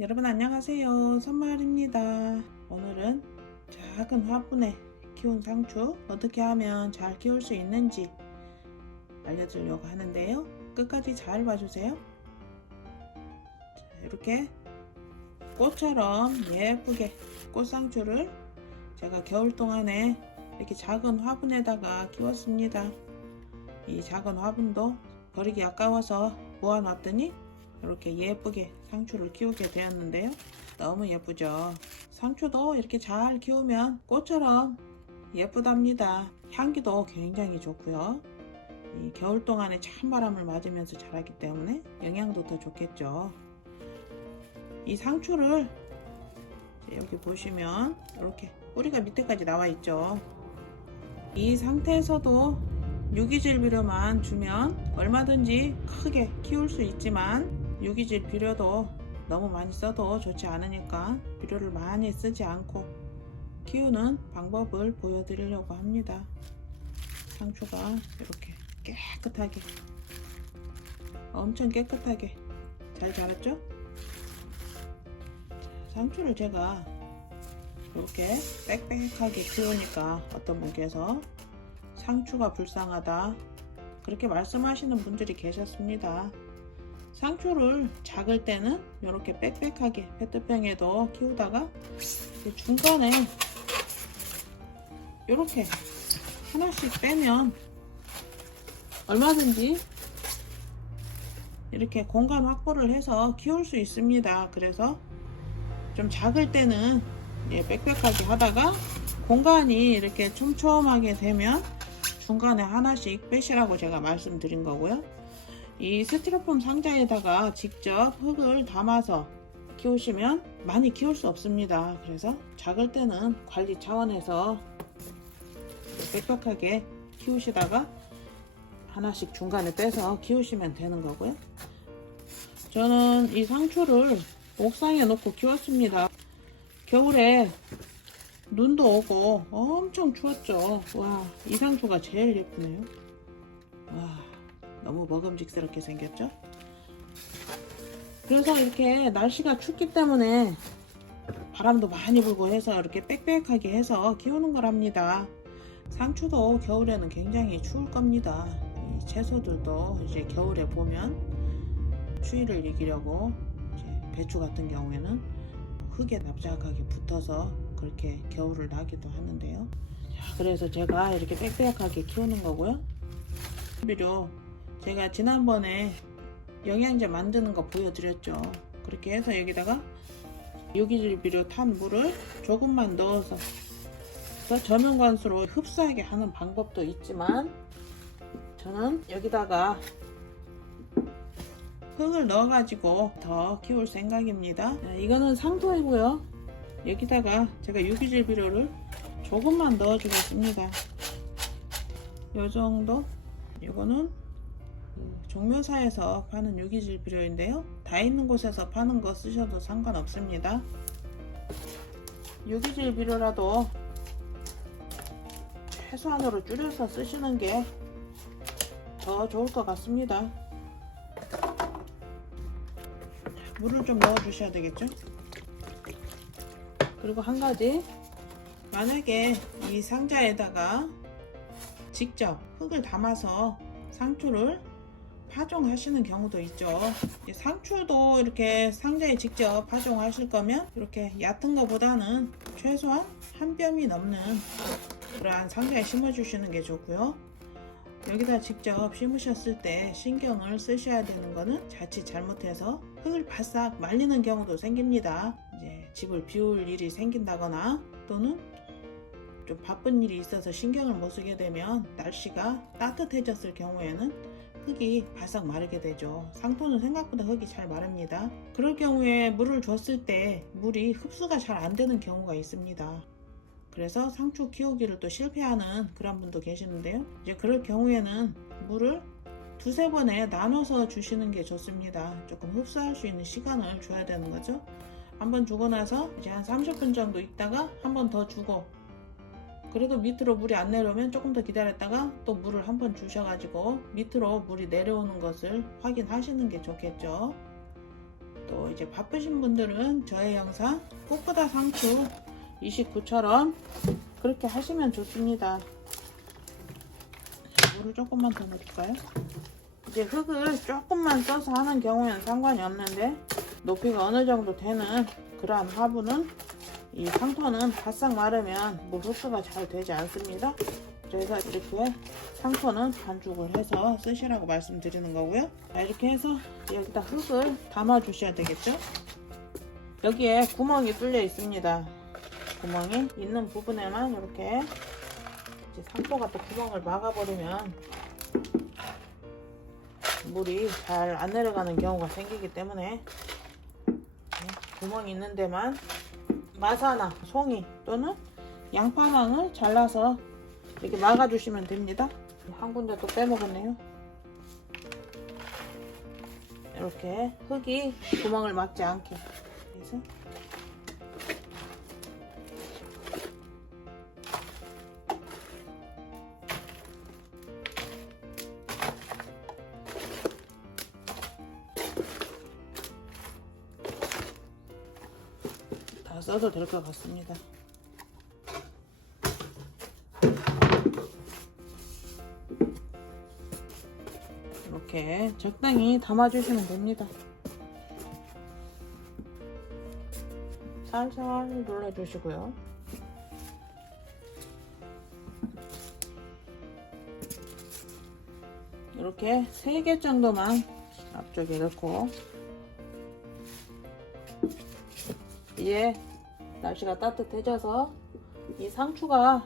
여러분 안녕하세요. 선마을입니다. 오늘은 작은 화분에 키운 상추 어떻게 하면 잘 키울 수 있는지 알려드리려고 하는데요. 끝까지 잘 봐주세요. 자, 이렇게 꽃처럼 예쁘게 꽃상추를 제가 겨울 동안에 이렇게 작은 화분에다가 키웠습니다. 이 작은 화분도 버리기 아까워서 모아놨더니 이렇게 예쁘게 상추를 키우게 되었는데요. 너무 예쁘죠? 상추도 이렇게 잘 키우면 꽃처럼 예쁘답니다. 향기도 굉장히 좋고요. 이 겨울 동안에 찬바람을 맞으면서 자라기 때문에 영양도 더 좋겠죠. 이 상추를 여기 보시면 이렇게 뿌리가 밑에까지 나와 있죠. 이 상태에서도 유기질 비료만 주면 얼마든지 크게 키울 수 있지만 유기질 비료도 너무 많이 써도 좋지 않으니까 비료를 많이 쓰지 않고 키우는 방법을 보여드리려고 합니다. 상추가 이렇게 깨끗하게, 엄청 깨끗하게 잘 자랐죠? 상추를 제가 이렇게 빽빽하게 키우니까 어떤 분께서 상추가 불쌍하다 그렇게 말씀하시는 분들이 계셨습니다. 상추를 작을 때는 이렇게 빽빽하게 페트병에도 키우다가 중간에 이렇게 하나씩 빼면 얼마든지 이렇게 공간 확보를 해서 키울 수 있습니다. 그래서 좀 작을 때는 빽빽하게 하다가 공간이 이렇게 촘촘하게 되면 중간에 하나씩 빼시라고 제가 말씀드린 거고요. 이 스티로폼 상자에다가 직접 흙을 담아서 키우시면 많이 키울 수 없습니다. 그래서 작을 때는 관리 차원에서 빽빽하게 키우시다가 하나씩 중간에 빼서 키우시면 되는 거고요. 저는 이 상추를 옥상에 놓고 키웠습니다. 겨울에 눈도 오고 엄청 추웠죠. 와, 이 상추가 제일 예쁘네요. 와, 너무 먹음직스럽게 생겼죠? 그래서 이렇게 날씨가 춥기 때문에 바람도 많이 불고 해서 이렇게 빽빽하게 해서 키우는 거랍니다. 상추도 겨울에는 굉장히 추울 겁니다. 이 채소들도 이제 겨울에 보면 추위를 이기려고 이제 배추 같은 경우에는 흙에 납작하게 붙어서 그렇게 겨울을 나기도 하는데요. 그래서 제가 이렇게 빽빽하게 키우는 거고요. 비료 제가 지난번에 영양제 만드는 거 보여드렸죠. 그렇게 해서 여기다가 유기질 비료 탄 물을 조금만 넣어서 저면관수로 흡수하게 하는 방법도 있지만 저는 여기다가 흙을 넣어가지고 더 키울 생각입니다. 이거는 상토이고요. 여기다가 제가 유기질 비료를 조금만 넣어 주겠습니다. 요 정도. 이거는 종묘사에서 파는 유기질 비료인데요. 다 있는 곳에서 파는 거 쓰셔도 상관없습니다. 유기질 비료라도 최소한으로 줄여서 쓰시는 게 더 좋을 것 같습니다. 물을 좀 넣어 주셔야 되겠죠. 그리고 한 가지, 만약에 이 상자에다가 직접 흙을 담아서 상추를 파종하시는 경우도 있죠. 상추도 이렇게 상자에 직접 파종하실 거면 이렇게 얕은 것보다는 최소한 한 뼘이 넘는 그러한 상자에 심어 주시는 게 좋고요. 여기다 직접 심으셨을 때 신경을 쓰셔야 되는 거는 자칫 잘못해서 흙을 바싹 말리는 경우도 생깁니다. 이제 집을 비울 일이 생긴다거나 또는 좀 바쁜 일이 있어서 신경을 못 쓰게 되면 날씨가 따뜻해졌을 경우에는 흙이 바싹 마르게 되죠. 상토는 생각보다 흙이 잘 마릅니다. 그럴 경우에 물을 줬을 때 물이 흡수가 잘 안 되는 경우가 있습니다. 그래서 상추 키우기를 또 실패하는 그런 분도 계시는데요. 이제 그럴 경우에는 물을 두세 번에 나눠서 주시는 게 좋습니다. 조금 흡수할 수 있는 시간을 줘야 되는 거죠. 한번 주고 나서 이제 한 30분 정도 있다가 한 번 더 주고, 그래도 밑으로 물이 안 내려오면 조금 더 기다렸다가 또 물을 한 번 주셔가지고 밑으로 물이 내려오는 것을 확인하시는 게 좋겠죠. 또 이제 바쁘신 분들은 저의 영상 꽃보다 상추 29처럼 그렇게 하시면 좋습니다. 물을 조금만 더 넣을까요? 이제 흙을 조금만 써서 하는 경우에는 상관이 없는데 높이가 어느 정도 되는 그러한 화분은 이 상토는 바싹 마르면 물 흡수가 잘 되지 않습니다. 그래서 이렇게 상토는 반죽을 해서 쓰시라고 말씀드리는 거고요. 자, 이렇게 해서 여기다 흙을 담아 주셔야 되겠죠. 여기에 구멍이 뚫려 있습니다. 구멍이 있는 부분에만 이렇게 이제 상토가 또 구멍을 막아버리면 물이 잘 안 내려가는 경우가 생기기 때문에 구멍이 있는 데만 마사나 송이 또는 양파망을 잘라서 이렇게 막아주시면 됩니다. 한 군데 또 빼먹었네요. 이렇게 흙이 구멍을 막지 않게 그래서 다 써도 될 것 같습니다. 이렇게 적당히 담아주시면 됩니다. 살살 눌러주시고요. 이렇게 3개 정도만 앞쪽에 넣고 이제 날씨가 따뜻해져서 이 상추가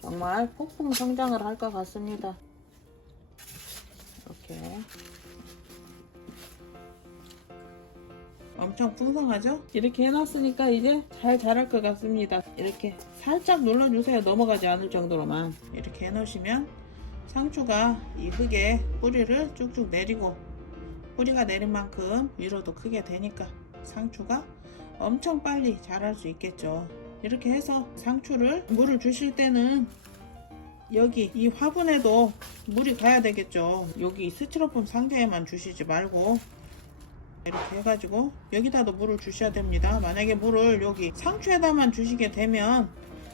정말 폭풍 성장을 할 것 같습니다. 이렇게 엄청 풍성하죠? 이렇게 해놨으니까 이제 잘 자랄 것 같습니다. 이렇게 살짝 눌러주세요. 넘어가지 않을 정도로만 이렇게 해놓으시면 상추가 이 흙에 뿌리를 쭉쭉 내리고 뿌리가 내린 만큼 위로도 크게 되니까 상추가 엄청 빨리 자랄 수 있겠죠. 이렇게 해서 상추를 물을 주실 때는 여기 이 화분에도 물이 가야 되겠죠. 여기 스티로폼 상자에만 주시지 말고 이렇게 해가지고 여기다도 물을 주셔야 됩니다. 만약에 물을 여기 상추에다만 주시게 되면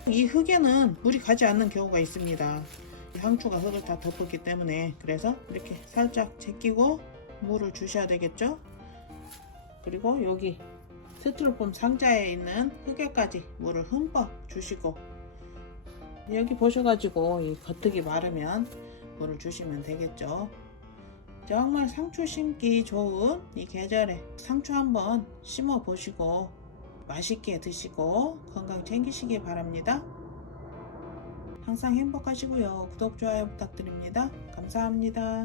이 흙에는 물이 가지 않는 경우가 있습니다. 상추가 흙을 다 덮었기 때문에 그래서 이렇게 살짝 제끼고 물을 주셔야 되겠죠. 그리고 여기 스티로폼 상자에 있는 흙에까지 물을 흠뻑 주시고 여기 보셔가지고 이 겉흙이 마르면 물을 주시면 되겠죠. 정말 상추 심기 좋은 이 계절에 상추 한번 심어 보시고 맛있게 드시고 건강 챙기시기 바랍니다. 항상 행복하시고요. 구독, 좋아요 부탁드립니다. 감사합니다.